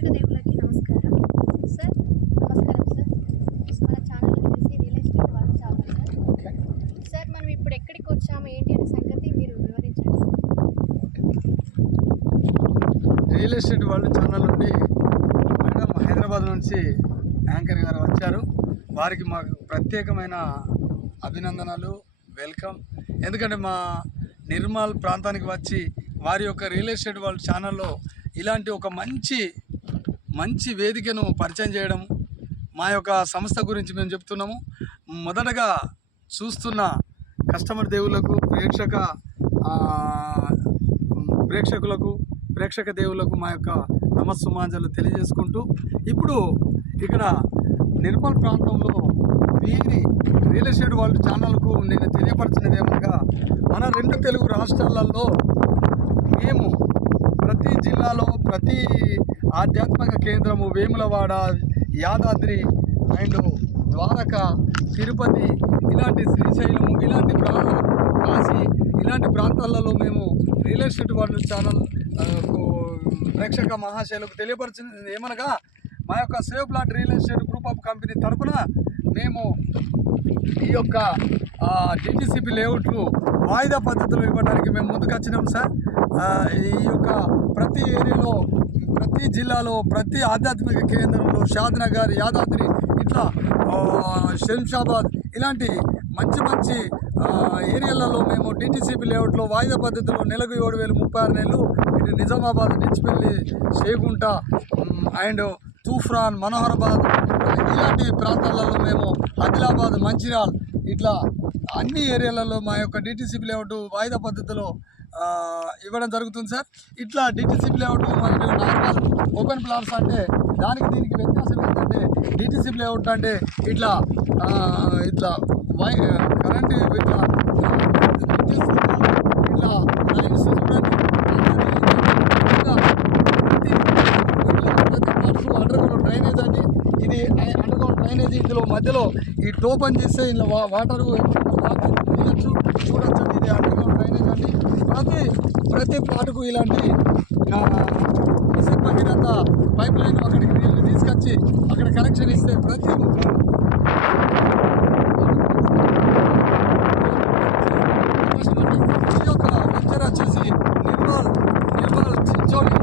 ప్రేక్షక దేవులకి నమస్కారం సార్. మన ఛానల్ వచ్చేసి రియల్ ఎస్టేట్ వాళ్ళు ఛానల్ సార్. సార్ మనం ఇప్పుడు ఎక్కడికి వచ్చాము ఏంటి అనే సంగతి మీరు వివరించండి సార్. రియల్ ఎస్టేట్ వాళ్ళు ఛానల్ నుండి మేడం హైదరాబాద్ నుంచి యాంకర్ గారు వచ్చారు. వారికి మాకు ప్రత్యేకమైన అభినందనలు, వెల్కమ్. ఎందుకంటే మా నిర్మల్ ప్రాంతానికి వచ్చి వారి యొక్క రియల్ ఎస్టేట్ వాళ్ళ ఛానల్లో ఇలాంటి ఒక మంచి వేదికను పరిచయం చేయడం, మా యొక్క సంస్థ గురించి మేము చెప్తున్నాము. మొదటగా చూస్తున్న కస్టమర్ దేవులకు, ప్రేక్షక దేవులకు మా యొక్క నమస్సుమాంజలు తెలియజేసుకుంటూ, ఇప్పుడు ఇక్కడ నిర్మల్ ప్రాంతంలో వీరి రియల్ ఎస్టేట్ వాళ్ళ ఛానల్కు నేను తెలియపరిచినది ఏమనగా, మన 2 తెలుగు రాష్ట్రాలలో మేము ప్రతి జిల్లాలో ప్రతి ఆధ్యాత్మిక కేంద్రము వేములవాడ, యాదాద్రి అండ్ ద్వారక, తిరుపతి, ఇలాంటి శ్రీశైలము, ఇలాంటి కాశీ, ఇలాంటి ప్రాంతాలలో మేము రియల్ ఎస్టేట్ వాళ్ళ ఛానల్ ప్రేక్షక మహాశైలకు తెలియపరిచినది ఏమనగా, మా యొక్క save plot real estate group of company తరఫున మేము ఈ యొక్క డిటిసిపి లేఅవుట్లు వాయిదా పద్ధతిలో ఇవ్వడానికి మేము ముందుకు వచ్చినాం సార్. ఈ యొక్క ప్రతి ఏరియాలో, ప్రతి జిల్లాలో, ప్రతి ఆధ్యాత్మిక కేంద్రంలో, షాద్నగర్, యాదాద్రి, ఇట్లా శంషాబాద్, ఇలాంటి మంచి ఏరియాలలో మేము డిటిసిపి లేఅవుట్లో వాయిదా పద్ధతిలో నెలకు 7,000 36 నెలలు, ఇటు నిజామాబాద్, డిచ్పల్లి, షేగుంట అండ్ తూఫ్రాన్, మనోహరాబాద్, ఇలాంటి ప్రాంతాలలో మేము ఆదిలాబాద్, మంచిర్యాల్, ఇట్లా అన్ని ఏరియాలలో మా యొక్క డిటిసిపి లేఅవుట్ వాయిదా పద్ధతిలో ఇవ్వడం జరుగుతుంది సార్. ఇట్లా డిటిసిపి లేఅవుట్ మరియు నార్మల్ ఓపెన్ ప్లాట్స్ అంటే దీనికి వ్యత్యాసం ఏంటంటే, డిటిసిపి లేఅవుట్ అంటే ఇట్లా కరెంట్ ఇట్లా లైన్స్ చూడండి, అండర్గ్రౌండ్ డ్రైనేజ్ అండి. ఇది అండర్గ్రౌండ్ డ్రైనేజ్. ఇందులో మధ్యలో ఈ టోపన్ చేస్తే ఇందులో వాటర్ తీయచ్చు, చూడొచ్చు. ఇది అండర్గ్రౌండ్ డ్రైనేజ్ అండి. ప్రతి ప్లాట్కు ఇలాంటి భగీరథ పైప్ లైన్ అక్కడికి నీళ్ళు తీసుకొచ్చి అక్కడ కనెక్షన్ ఇస్తే ప్రతి ఈ యొక్క వెంచర్ వచ్చేసి నిర్మల్ చించోళి,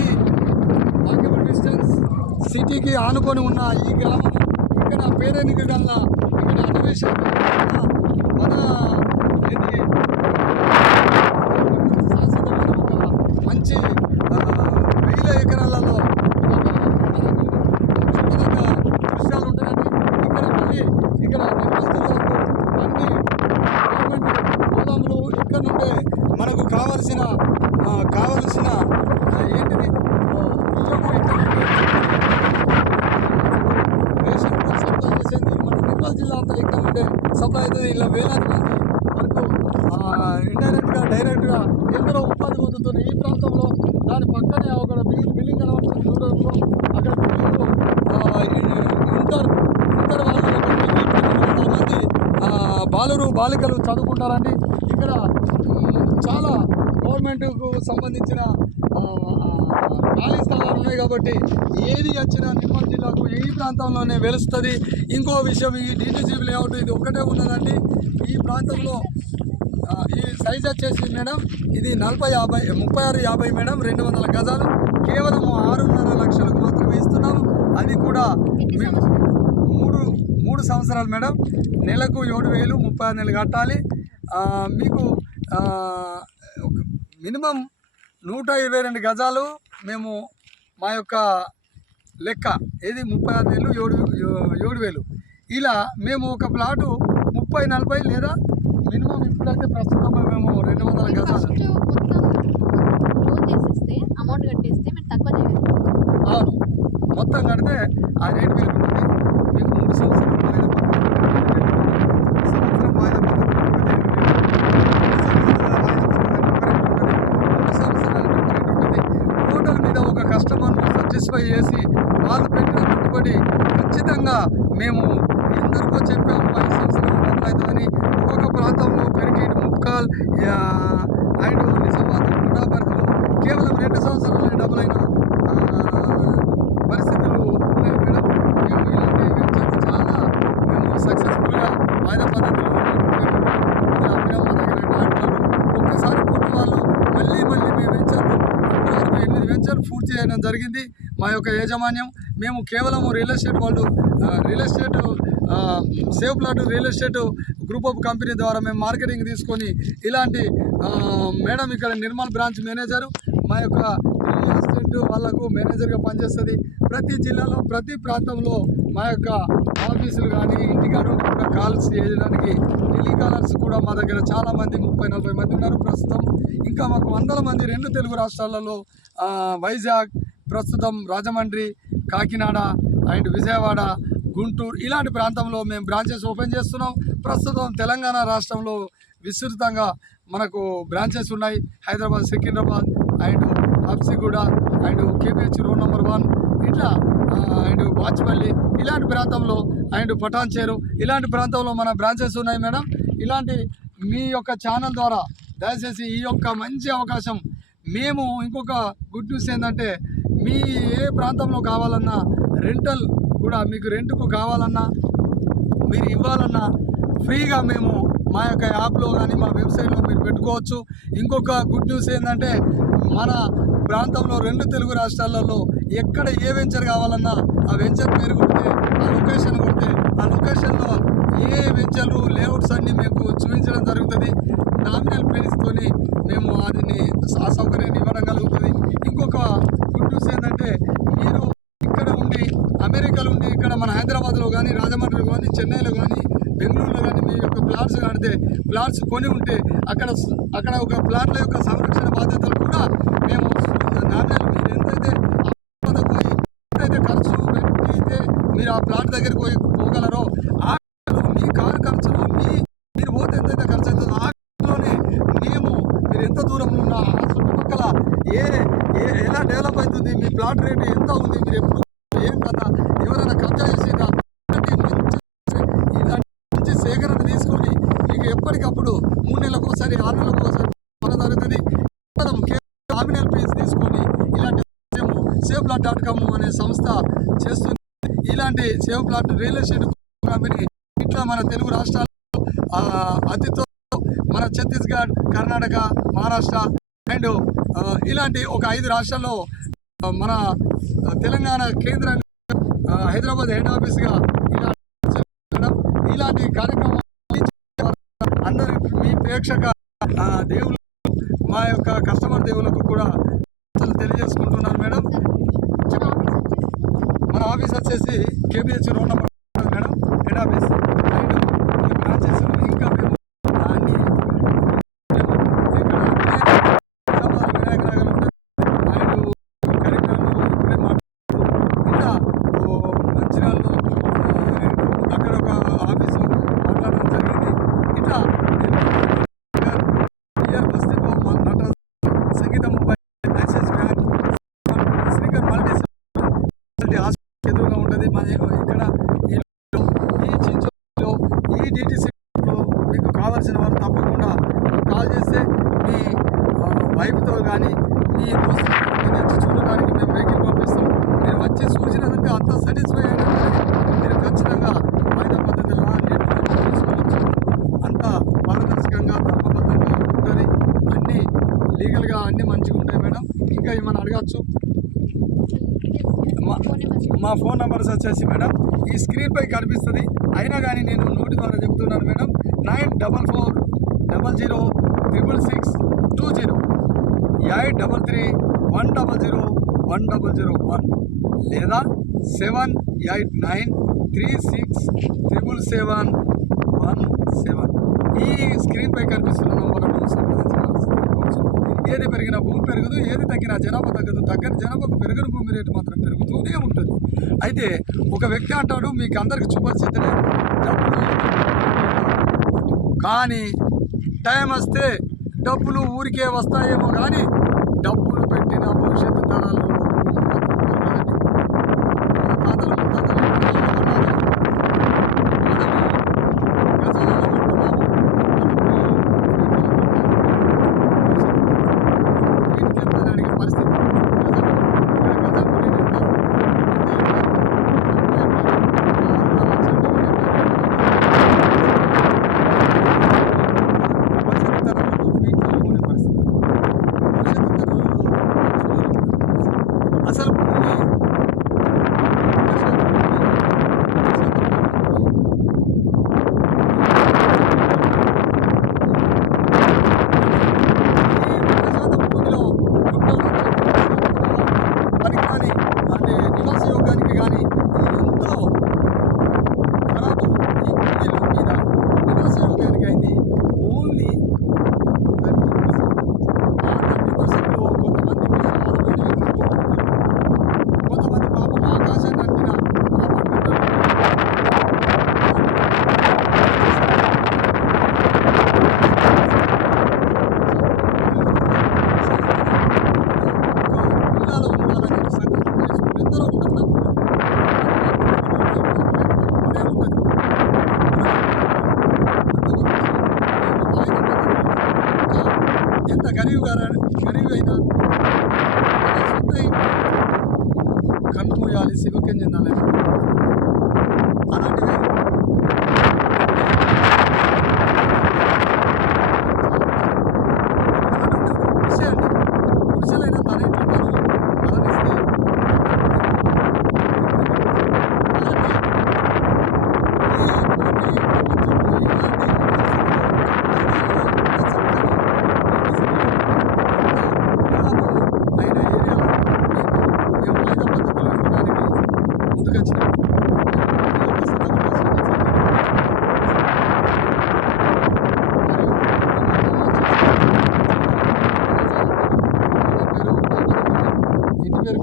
ఈ వాకబుల్ డిస్టెన్స్ సిటీకి ఆనుకొని ఉన్న ఈ గ్రామం. ఇక్కడ పేరెనిక గల్ల, ఇక్కడ అన్వేషణ మన శాశ్వతమైన ఒక మంచి 1000 ఎకరాలలో చూడదగ్గ దృశ్యాలు ఉంటాయండి. ఇక్కడ నిర్మల్ జిల్లాకు అన్ని గవర్నమెంట్ గోదాములు ఇక్కడ నుండే మనకు కావలసిన ఏంటిది బియ్యము ఇక్కడ రేషన్ సప్లై చేసేది మన నిర్మల్ జిల్లా అంతా ఇక్కడ నుండే సప్లై అవుతుంది. ఇలా వేలాది మంది వరకు ఇండైరెక్ట్గా, డైరెక్ట్గా ఎందరో ఉపాధి పొందుతున్న ఈ ప్రాంతంలో, దాని పక్కనే అక్కడ బిల్డింగ్ కనబడుతుంది దూరంలో, అక్కడ బిల్డింగ్లో ఇంటర్ వాళ్ళు 100 మంది బాలికలు చదువుకుంటారండి. ఇక్కడ చాలా గవర్నమెంట్కు సంబంధించిన ఖాళీ స్థలాలు ఉన్నాయి కాబట్టి ఏది వచ్చినా నిర్మల్ జిల్లాకు ఈ ప్రాంతంలోనే వెలుస్తుంది. ఇంకో విషయం, ఈ డిటిసిపి లేఅవుట్ ఇది ఒకటే ఉన్నదండి ఈ ప్రాంతంలో. ఈ సైజ్ వచ్చేసి మేడం ఇది 3650 మేడం, 200 గజాలు, కేవలం 6.5 లక్షలకు మాత్రమే ఇస్తున్నాము. అది కూడా మేము 3 సంవత్సరాలు మేడం, నెలకు 7,000 36 నెలలు కట్టాలి. మీకు మినిమం 122 గజాలు మేము మా యొక్క లెక్క, ఏది 36 నెలలు 7,000. ఇలా మేము ఒక ప్లాటు 30-40 లేదా మినిమం ఇప్పుడైతే ప్రస్తుతం మేము 200 గజాలు అమౌంట్ కట్టేస్తే మీరు తక్కువ చేయగలరు. అవును, మొత్తం కడితే ఆ రేటు పెరుగుతుంది. మీకు 3 సంవత్సరాలు వాయిదా పద్ధతి ఉంటుంది. టోటల్ మీద ఒక కస్టమర్ను సాటిస్ఫై చేసి వాళ్ళు పెట్టిన పెట్టుబడి ఖచ్చితంగా మేము ఎందరికో చెప్పాము 5 సంవత్సరాలు డబ్బులు అవుతుందని. ఒక్కొక్క ప్రాంతంలో పెరిగేటి ముక్కాల్ అండ్ నిజామాబాద్, గుండా పరిధిలో కేవలం 2 సంవత్సరాలే డబ్బులైన మిషన్ పూర్తి చేయడం జరిగింది మా యొక్క యాజమాన్యం. మేము కేవలం రియల్ ఎస్టేట్ వాళ్ళు real estate save plot real estate group of company ద్వారా మేము మార్కెటింగ్ తీసుకొని ఇలాంటి మేడం ఇక్కడ నిర్మల్ బ్రాంచ్ మేనేజరు మా యొక్క రియల్ ఎస్టేట్ వాళ్ళకు మేనేజర్గా పనిచేస్తుంది. ప్రతి జిల్లాలో ప్రతి ప్రాంతంలో మా యొక్క ఆఫీసులు కానీ ఇంటికాడ కూడా కాల్స్ చేయడానికి టెలికాలర్స్ కూడా మా దగ్గర చాలామంది 30-40 మంది ఉన్నారు ప్రస్తుతం. ఇంకా మాకు వందల మంది 2 తెలుగు రాష్ట్రాలలో వైజాగ్, ప్రస్తుతం రాజమండ్రి, కాకినాడ అండ్ విజయవాడ, గుంటూరు ఇలాంటి ప్రాంతంలో మేము బ్రాంచెస్ ఓపెన్ చేస్తున్నాం. ప్రస్తుతం తెలంగాణ రాష్ట్రంలో విస్తృతంగా మనకు బ్రాంచెస్ ఉన్నాయి. Hyderabad, Secunderabad and Habsiguda and KBH road number 1 ఇట్లా అండ్ వాచ్పల్లి ఇలాంటి ప్రాంతంలో అండ్ పటాన్చేరు ఇలాంటి ప్రాంతంలో మన బ్రాంచెస్ ఉన్నాయి మేడం. ఇలాంటి మీ యొక్క ఛానల్ ద్వారా దయచేసి ఈ యొక్క మంచి అవకాశం మేము ఇంకొక గుడ్ న్యూస్ ఏంటంటే మీ ఏ ప్రాంతంలో కావాలన్నా రెంటల్ కూడా మీకు రెంట్కు కావాలన్నా మీరు ఇవ్వాలన్నా ఫ్రీగా మేము మా యొక్క యాప్లో కానీ మా వెబ్సైట్లో మీరు పెట్టుకోవచ్చు. ఇంకొక గుడ్ న్యూస్ ఏంటంటే మన ప్రాంతంలో 2 తెలుగు రాష్ట్రాలలో ఎక్కడ ఏ వెంచర్ కావాలన్నా ఆ వెంచర్ పేరు కొడితే ఆ లొకేషన్ కొడితే ఆ లొకేషన్లో ఏ వెంచర్లు లేఅవుట్స్ అన్నీ మీకు చూపించడం జరుగుతుంది. నామినల్ ప్రైస్తోని మేము అది ఆ సౌకర్యాన్ని ఇవ్వడం కలుగుతుంది. ఇంకొక గుడ్ న్యూస్ ఏంటంటే మీరు ఇక్కడ ఉండి అమెరికాలో ఉండి ఇక్కడ మన హైదరాబాద్లో కానీ రాజమండ్రిలో కానీ చెన్నైలో కానీ బెంగళూరులో కానీ మీ యొక్క ప్లాట్స్ కడితే ప్లాట్స్ కొని ఉంటే అక్కడ ఒక ప్లాట్ల యొక్క సంరక్షణ బాధ్యతలు కూడా మేము నాణ్యాలు మీరు ఎంతైతే ఖర్చు పెట్టితే మీరు ఆ ప్లాట్ దగ్గరికి పోగలరో ఆ మీ కారు ఖర్చులో మీరు పోతే ఎంతైతే ఖర్చు అవుతుందో ఆ ఖర్చులోనే మేము మీరు ఎంత దూరంలో ఉన్న ఆ చుట్టుపక్కల ఎలా డెవలప్ అవుతుంది మీ ప్లాట్ రేటు ఎంత ఉంది మీరు ఎప్పుడు ఏం కదా ఎవరైనా కబ్జా చేసిందా ఇలాంటి సేకరణ తీసుకొని మీకు ఎప్పటికప్పుడు 3 నెలలకు ఒకసారి 6 నెలలకు ఒకసారి మన జరుగుతుంది. నామినల్ ఫీజు తీసుకొని ఇలాంటి SavePlot.com అనే సంస్థ చేస్తుంది. ఇలాంటి save plot real estate company ఇట్లా మన తెలుగు రాష్ట్రాల్లో అతితో మన ఛత్తీస్గఢ్, కర్ణాటక, మహారాష్ట్ర అండ్ ఇలాంటి ఒక 5 రాష్ట్రాల్లో మన తెలంగాణ కేంద్రంగా హైదరాబాద్ హెడ్ ఆఫీస్గా ఇలాంటి కార్యక్రమం అందరి మీ ప్రేక్షక దేవులు మా యొక్క కస్టమర్ దేవులకు కూడా తెలియజేసుకుంటున్నాను మేడం. మన ఆఫీస్ వచ్చేసి KBH road number madam head office and ఈ బ్రాంచెస్ ఇంకా మేము అన్ని వినాయక నగర్ ఉంటుంది అండ్ కరీంనగర్లో ఇప్పుడే ఇలా మంచిర్యాలలో అక్కడ ఒక ఆఫీసు మాట్లాడడం జరిగింది. ఇట్లా బస్తీ Sangeetha mobile Axis bank Srikar multi hospital ఎదురుగా ఉంటుంది. మన ఇక్కడ ఈ చించోలో ఈ DTCలో మీకు కావాల్సిన వారు తప్పకుండా కాల్ చేస్తే మీ వైఫ్తో కానీ మీ దోస్తులతో వచ్చి చూడడానికి మేము వెహికల్ పంపిస్తాం. మీరు వచ్చి చూసినందుకు అంత సాటిస్ఫై అయినా మీరు ఖచ్చితంగా వాయిదా పద్ధతిలో తీసుకోవచ్చు. అంత పారదర్శకంగా ధర్మబద్ధంగా ఉంటుంది. అన్నీ లీగల్గా అన్నీ మంచిగా ఉంటాయి మేడం. ఇంకా ఏమైనా అడగచ్చు. మా ఫోన్ నెంబర్స్ వచ్చేసి మేడం ఈ స్క్రీన్పై కనిపిస్తుంది. అయినా కానీ నేను నోటి ద్వారా చెప్తున్నాను మేడం. 9440666620 833100101 లేదా 7893677717 ఈ స్క్రీన్పై కనిపిస్తున్న నంబర్లను సంప్రదించవలసింది. ఏది పెరిగినా భూమి పెరగదు, ఏది తగ్గినా జనాభా తగ్గదు. తగ్గని జనాభాకు పెరగని భూమి రేటు మాత్రం పెరుగుతూనే ఉంటుంది. అయితే ఒక వ్యక్తి అంటాడు మీకు అందరికి సుపరిచితులే డబ్బులు కానీ టైం వస్తే డబ్బులు ఊరికే వస్తాయేమో కానీ డబ్బులు పెట్టిన భవిష్యత్తు తరాలలో తాతలు ముత్తాతలు అసలు భూమి 1% భూమిలో గుట్టలు, పనికిరాని అంటే నివాస యోగానికి కానీ ఎంతో ఖరాబు ఈ భూమిలో మీద నివాస యోగానికి అయింది ఓన్లీ 30%. ఆ 30%లో కొంతమంది విశాలమైన ఎగురు కోరుకుంటారు, కొంతమంది పాపం ఆకాశాన్ని అంటిన అపార్ట్మెంట్లలో జిల్లాలో ఉండాలని సంకల్పం చేసుకుని ఎందరో ఉంటారు. ఉంటుంది ఎంత గరీబ్ అయినా తన సొంత ఇంటి కన్ను మూయాలి, శివకం చెందాలి. అలాంటివి అటువంటి ఒక గుడిసె అండి. గుడిసెలైనా తన ఇంట్లో తను మరణిస్తే అలాంటి ఈ పోటీ ప్రపంచంలో ఇలాంటి అయిన ఏరియాలో మేము వాయిదా పద్ధతిలో ఇవ్వడానికి ముందుకొచ్చినాం. ఈ యొక్క సదవకాశాన్ని మరియు ఇంటి పేరు